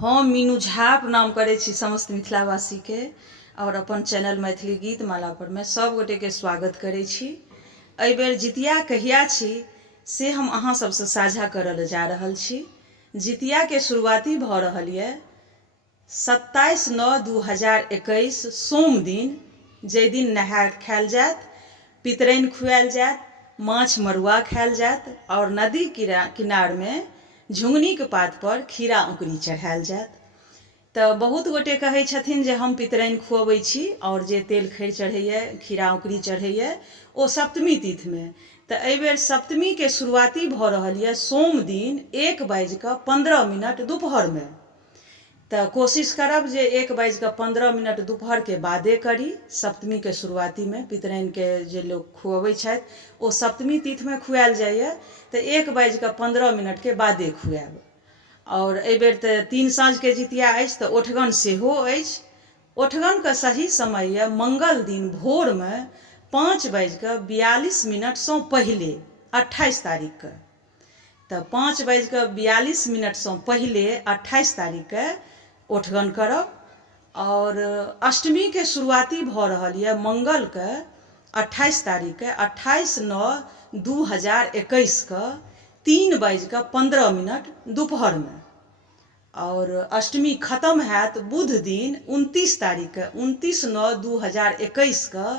हम मीनू झा प्रणाम करे छी समस्त मिथिलावासी के और अपन चैनल मैथिली गीत माला पर मैं सब गोटे के स्वागत करे छी। एहि बेर जितिया कहिया छी से हम अहाँ सबसे साझा करल जा रहल छी। जितिया के शुरुआती भ रहल ये 27/9/2021 सोम दिन, जे दिन नहाय खायल जायत, पितरैन खुआयल जायत, माछ मरुआ खायल जायत और नदी किनार में झुंगनी के पात पर खीरा औंकरी चढ़ायल जायत। तो बहुत गोटे कहे छथिन जे हम पितरैन खुआबै छी और जे तेल खैर चढ़ैया खीरा औंकरी चढ़ैया ओ सप्तमी तिथि में। तो एहि बेर सप्तमी के शुरुआती भ रहल ये सोम दिन 1:15 दोपहर में। तो कोशिश करब जे 1:15 दोपहर के बादे करी। सप्तमी के शुरुआती में पितरैन के जे लोग खुआबै छथि ओ सप्तमी तिथि में खुआयल जाइए, तो 1:15 के बादे खुआब। और एहि बेर तो 3 साँझ के जितिया अछि, तो ओठगन सेहो अछि। ओठगन का सही समय है मंगल दिन भोर में 5:42 से पहले 28 तारीख के। तो 5:42 से पहले 28 तारीख के ओठगन करब। और अष्टमी के शुरुआती भ रहल ये मंगल के 28 तारीख के 28/9/2021 के 3:15 दोपहर में। और अष्टमी खत्म हैत बुध दिन 29 तारीख के 29/9/2021 के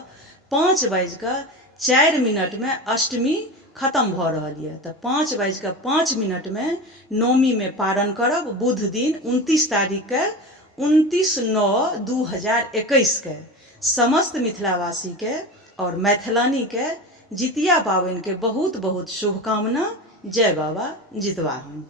5:04 में अष्टमी खत्म भ रहल ये। तो 5:05 में नौमी में पारण करब बुध दिन 29 तारीख के 29/9/2021 के। समस्त मिथिलावासी के और मैथिलानी के जितिया पाबनि के बहुत बहुत शुभकामना। जय बाबा जितवाहन।